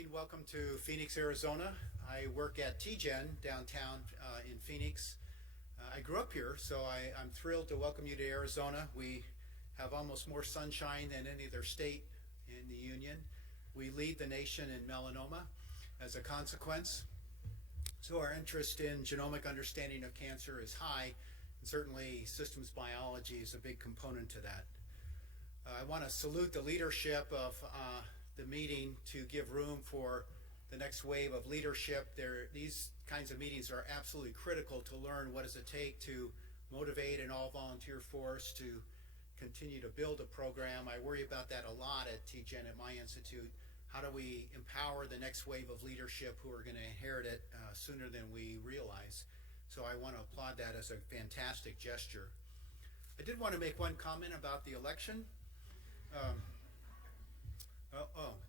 morning. Welcome to Phoenix, Arizona. I work at TGen downtown in Phoenix. I grew up here, so I'm thrilled to welcome you to Arizona. We have almost more sunshine than any other state in the union. We lead the nation in melanoma as a consequence. So our interest in genomic understanding of cancer is high, and certainly systems biology is a big component to that. I want to salute the leadership of the meeting to give room for the next wave of leadership. These kinds of meetings are absolutely critical to learn what does it take to motivate an all-volunteer force to continue to build a program. I worry about that a lot at TGen at my institute. How do we empower the next wave of leadership who are going to inherit it sooner than we realize? So I want to applaud that as a fantastic gesture. I did want to make one comment about the election.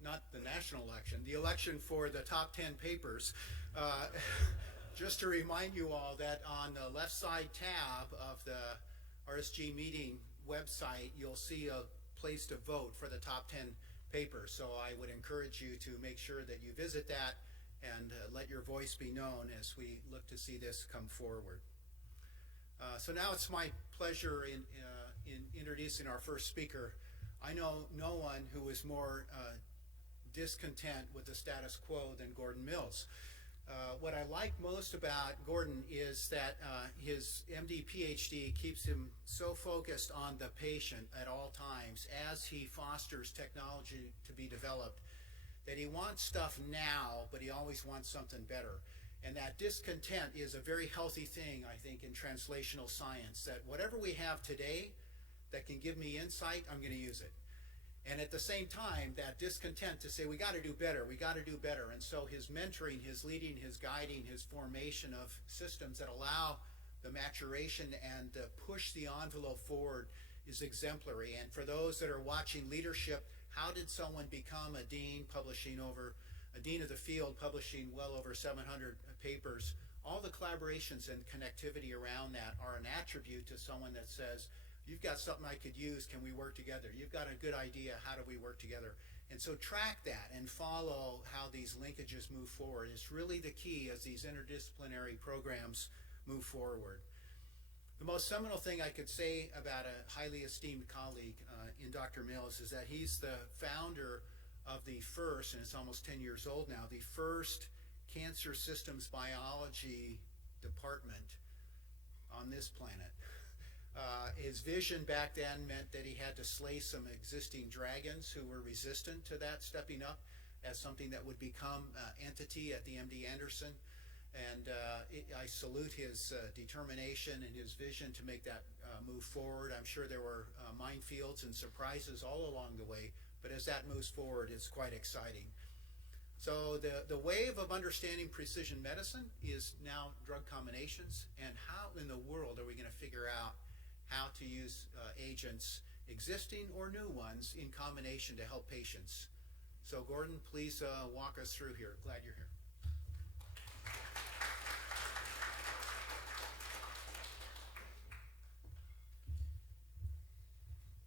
Not the national election, the election for the top 10 papers. Just to remind you all that on the left side tab of the RSG meeting website, you'll see a place to vote for the top 10 papers. So I would encourage you to make sure that you visit that and let your voice be known as we look to see this come forward. So now it's my pleasure in introducing our first speaker. I know no one who is more discontent with the status quo than Gordon Mills. What I like most about Gordon is that his MD PhD keeps him so focused on the patient at all times as he fosters technology to be developed that he wants stuff now, but he always wants something better. And that discontent is a very healthy thing, I think, in translational science, that whatever we have today that can give me insight, I'm going to use it. And at the same time, that discontent to say, we got to do better, we got to do better. And so his mentoring, his leading, his guiding, his formation of systems that allow the maturation and push the envelope forward is exemplary. And for those that are watching leadership, how did someone become a dean a dean of the field publishing well over 700 papers? All the collaborations and connectivity around that are an attribute to someone that says, you've got something I could use, can we work together? You've got a good idea, how do we work together? And so track that and follow how these linkages move forward. It's really the key as these interdisciplinary programs move forward. The most seminal thing I could say about a highly esteemed colleague in Dr. Mills is that he's the founder of the first, and it's almost 10 years old now, the first cancer systems biology department on this planet. His vision back then meant that he had to slay some existing dragons who were resistant to that stepping up as something that would become entity at the MD Anderson. And I salute his determination and his vision to make that move forward. I'm sure there were minefields and surprises all along the way, but as that moves forward, it's quite exciting. So the wave of understanding precision medicine is now drug combinations, and how in the world are we going to figure out how to use agents, existing or new ones, in combination to help patients. So Gordon, please walk us through here. Glad you're here.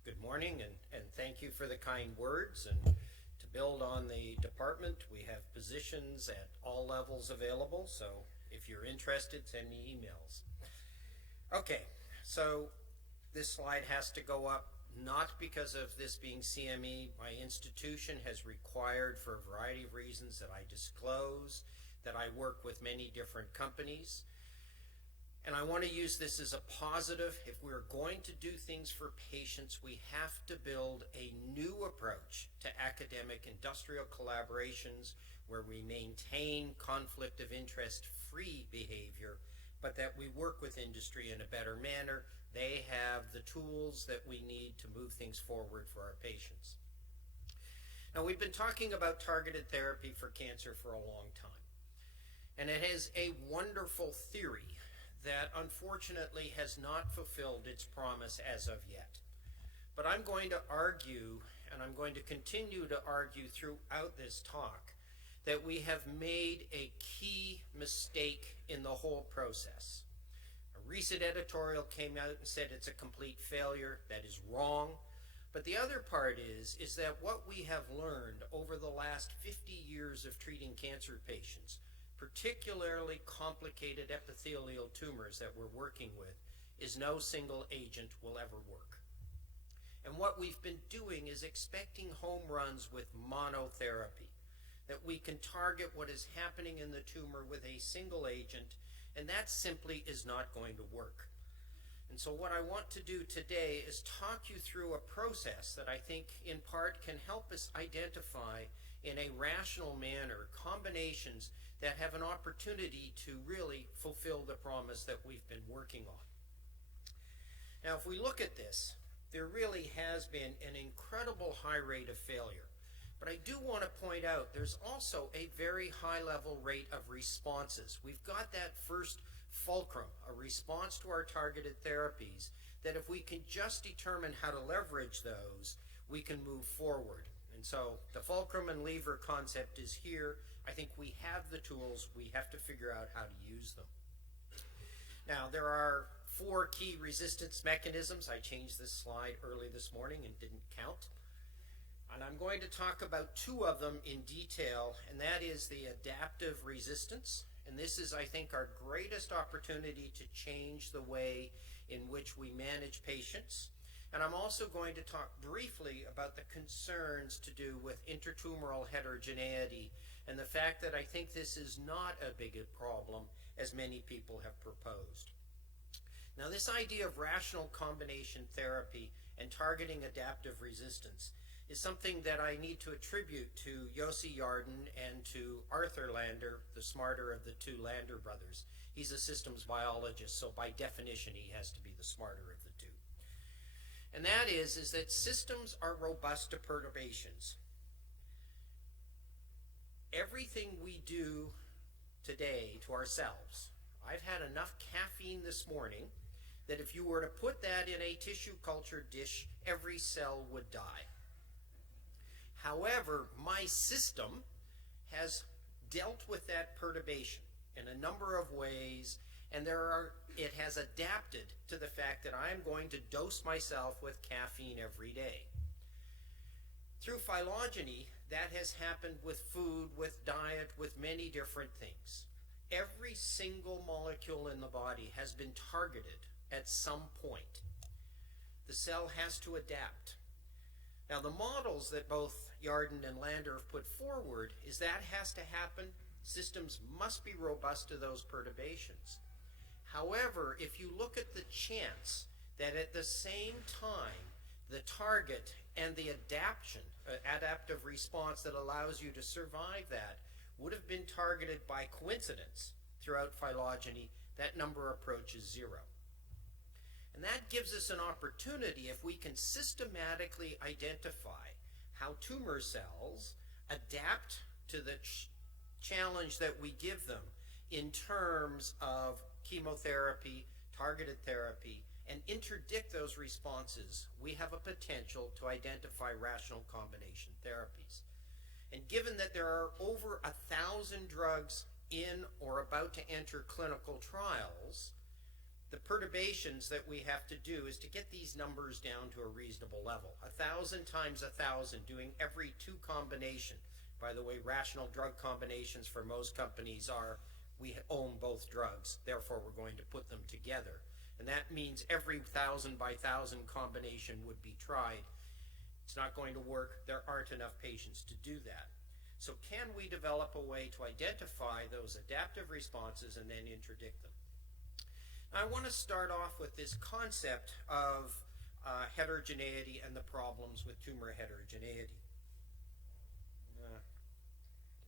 Good morning, and thank you for the kind words. And to build on the department, we have positions at all levels available, so if you're interested, send me emails. Okay, so this slide has to go up, not because of this being CME. My institution has required, for a variety of reasons, that I disclose that I work with many different companies. And I want to use this as a positive. If we're going to do things for patients, we have to build a new approach to academic industrial collaborations where we maintain conflict of interest free behavior, but that we work with industry in a better manner. They have the tools that we need to move things forward for our patients. Now, we've been talking about targeted therapy for cancer for a long time, and it has a wonderful theory that unfortunately has not fulfilled its promise as of yet. But I'm going to argue, and I'm going to continue to argue throughout this talk, that we have made a key mistake in the whole process. A recent editorial came out and said it's a complete failure. That is wrong. But the other part is that what we have learned over the last 50 years of treating cancer patients, particularly complicated epithelial tumors that we're working with, is no single agent will ever work. And what we've been doing is expecting home runs with monotherapy, that we can target what is happening in the tumor with a single agent, and that simply is not going to work. And so what I want to do today is talk you through a process that I think in part can help us identify in a rational manner combinations that have an opportunity to really fulfill the promise that we've been working on. Now, if we look at this, there really has been an incredible high rate of failure. But I do want to point out there's also a very high level rate of responses. We've got that first fulcrum, a response to our targeted therapies, that if we can just determine how to leverage those, we can move forward. And so the fulcrum and lever concept is here. I think we have the tools. We have to figure out how to use them. Now, there are 4 key resistance mechanisms. I changed this slide early this morning and didn't count. And I'm going to talk about 2 of them in detail, and that is the adaptive resistance. And this is, I think, our greatest opportunity to change the way in which we manage patients. And I'm also going to talk briefly about the concerns to do with intratumoral heterogeneity and the fact that I think this is not a big problem as many people have proposed. Now, this idea of rational combination therapy and targeting adaptive resistance is something that I need to attribute to Yossi Yarden and to Arthur Lander, the smarter of the 2 Lander brothers. He's a systems biologist, so by definition he has to be the smarter of the 2. And that is that systems are robust to perturbations. Everything we do today to ourselves, I've had enough caffeine this morning that if you were to put that in a tissue culture dish, every cell would die. However, my system has dealt with that perturbation in a number of ways, and it has adapted to the fact that I'm going to dose myself with caffeine every day. Through phylogeny, that has happened with food, with diet, with many different things. Every single molecule in the body has been targeted at some point. The cell has to adapt. Now, the models that both Yarden and Lander have put forward is that has to happen. Systems must be robust to those perturbations. However, if you look at the chance that at the same time the target and the adaptive response that allows you to survive that would have been targeted by coincidence throughout phylogeny, that number approaches 0. And that gives us an opportunity, if we can systematically identify how tumor cells adapt to the challenge that we give them in terms of chemotherapy, targeted therapy, and interdict those responses, we have a potential to identify rational combination therapies. And given that there are over 1,000 drugs in or about to enter clinical trials, the perturbations that we have to do is to get these numbers down to a reasonable level. 1,000 times 1,000, doing every 2 combination. By the way, rational drug combinations for most companies are, we own both drugs, therefore we're going to put them together. And that means every 1,000 by 1,000 combination would be tried. It's not going to work. There aren't enough patients to do that. So can we develop a way to identify those adaptive responses and then interdict them? I want to start off with this concept of heterogeneity and the problems with tumor heterogeneity. Let's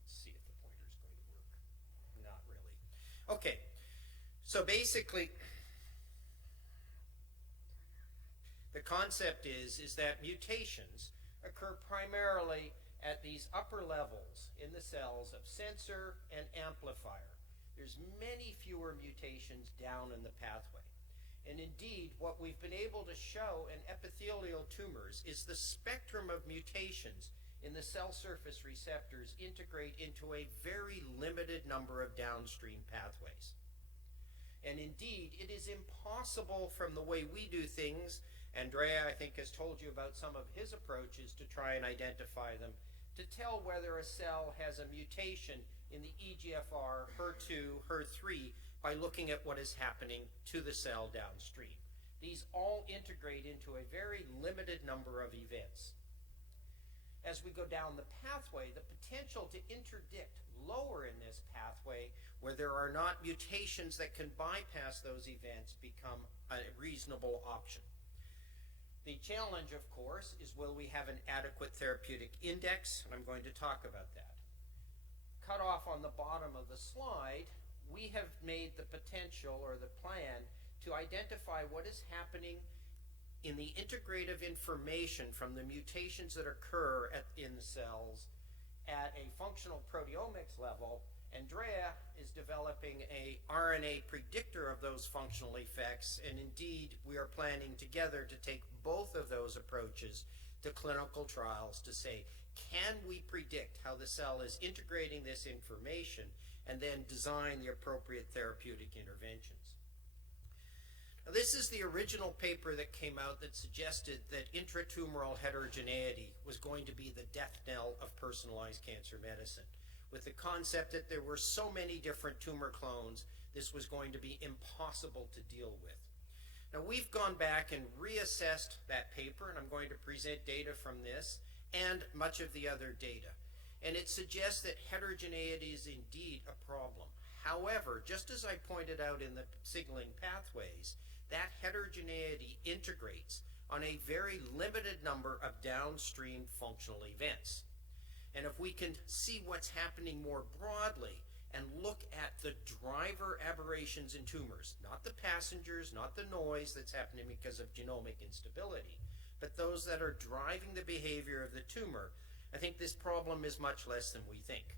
see if the pointer's going to work. Not really. Okay, so basically, the concept is that mutations occur primarily at these upper levels in the cells of sensor and amplifier. There's many fewer mutations down in the pathway. And indeed, what we've been able to show in epithelial tumors is the spectrum of mutations in the cell surface receptors integrate into a very limited number of downstream pathways. And indeed, it is impossible from the way we do things Andrea, I think, has told you about some of his approaches to try and identify them, to tell whether a cell has a mutation in the EGFR, HER2, HER3 by looking at what is happening to the cell downstream. These all integrate into a very limited number of events. As we go down the pathway, the potential to interdict lower in this pathway, where there are not mutations that can bypass those events, become a reasonable option. The challenge, of course, is will we have an adequate therapeutic index, and I'm going to talk about that. Cut off on the bottom of the slide, we have made the potential or the plan to identify what is happening in the integrative information from the mutations that occur in the cells at a functional proteomics level. Andrea is developing a RNA predictor of those functional effects, and indeed we are planning together to take both of those approaches to clinical trials to say, can we predict how the cell is integrating this information and then design the appropriate therapeutic interventions? Now, this is the original paper that came out that suggested that intratumoral heterogeneity was going to be the death knell of personalized cancer medicine, with the concept that there were so many different tumor clones, this was going to be impossible to deal with. Now, we've gone back and reassessed that paper, and I'm going to present data from this and much of the other data. And it suggests that heterogeneity is indeed a problem. However, just as I pointed out in the signaling pathways, that heterogeneity integrates on a very limited number of downstream functional events. And if we can see what's happening more broadly and look at the driver aberrations in tumors, not the passengers, not the noise that's happening because of genomic instability, but those that are driving the behavior of the tumor, I think this problem is much less than we think.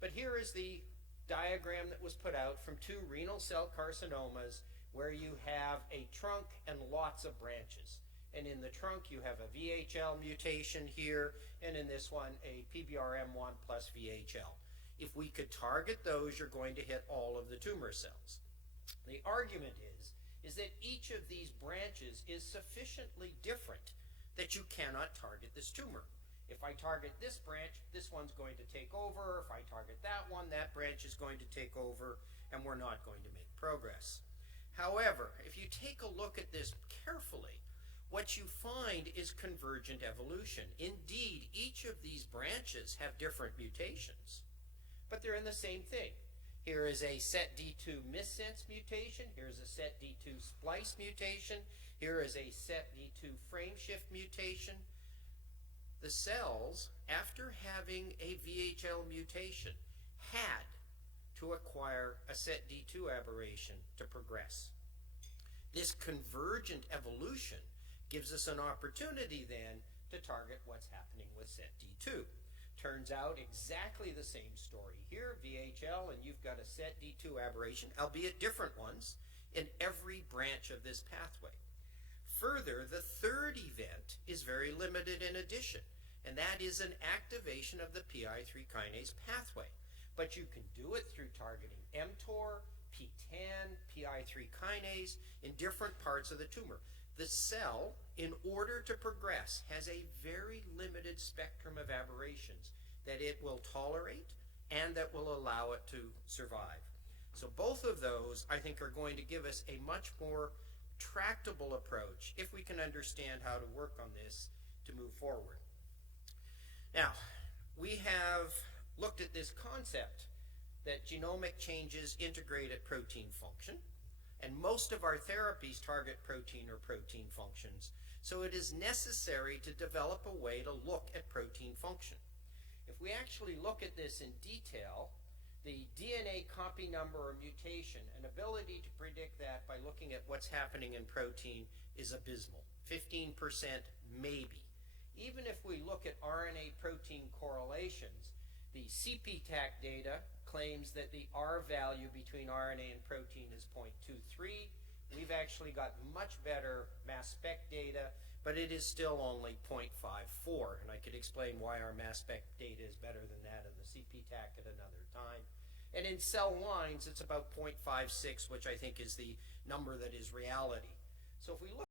But here is the diagram that was put out from 2 renal cell carcinomas where you have a trunk and lots of branches. And in the trunk you have a VHL mutation here, and in this one a PBRM1 plus VHL. If we could target those, you're going to hit all of the tumor cells. The argument is that each of these branches is sufficiently different that you cannot target this tumor. If I target this branch, this one's going to take over. If I target that one, that branch is going to take over, and we're not going to make progress. However, if you take a look at this carefully, what you find is convergent evolution. Indeed, each of these branches have different mutations, but they're in the same thing. Here is a SETD2 missense mutation. Here's a SETD2 splice mutation. Here is a SETD2 frameshift mutation. The cells, after having a VHL mutation, had to acquire a SETD2 aberration to progress. This convergent evolution gives us an opportunity then to target what's happening with SETD2. Turns out exactly the same story here, VHL, and you've got a SETD2 aberration, albeit different ones, in every branch of this pathway. Further, the third event is very limited in addition, and that is an activation of the PI3 kinase pathway. But you can do it through targeting mTOR, PTEN, PI3 kinase in different parts of the tumor. The cell, in order to progress, has a very limited spectrum of aberrations that it will tolerate and that will allow it to survive. So both of those, I think, are going to give us a much more tractable approach if we can understand how to work on this to move forward. Now, we have looked at this concept that genomic changes integrate at protein function, and most of our therapies target protein or protein functions, so it is necessary to develop a way to look at protein function. If we actually look at this in detail, the DNA copy number or mutation, an ability to predict that by looking at what's happening in protein, is abysmal. 15% maybe. Even if we look at RNA protein correlations, the CPTAC data claims that the R value between RNA and protein is 0.23. We've actually got much better mass spec data, but it is still only 0.54, and I could explain why our mass spec data is better than that of the CPTAC at another time. And in cell lines, it's about 0.56, which I think is the number that is reality. So if we look